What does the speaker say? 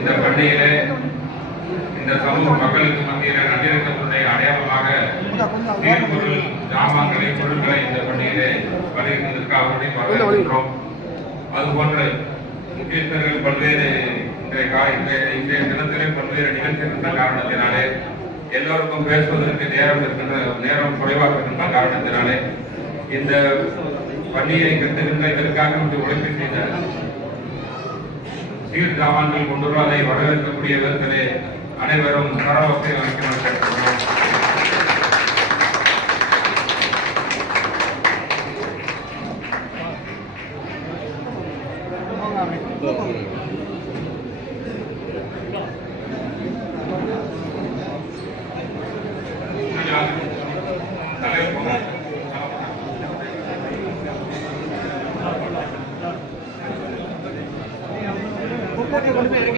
இந்த பண்டிகையிலே இந்த சமூக மக்களுக்கு மத்தியில நல்லிணக்கத்தினுடைய அடையாளமாக நீர்பொருள் ஜாமான்களை பொருட்களை இந்த பண்டிகையிலே வருகின்றதற்கு அவருடைய வரவேற்கின்றோம். அதுபோன்று முக்கியஸ்தர்கள் பல்வேறு இன்றைய தினத்திலே பல்வேறு நிகழ்ச்சி இருந்த காரணத்தினாலே எல்லோருக்கும் பேசுவதற்கு நேரம் குறைவாக இருக்கின்ற காரணத்தினாலே இந்த பள்ளியை கட்டுகின்ற இதற்காக உழைப்பு செய்த சீர் சாமான்கள் கொண்டுள்ள அதை வரவேற்கக்கூடிய விதத்திலே அனைவரும் கரவசை வைக்கணும்.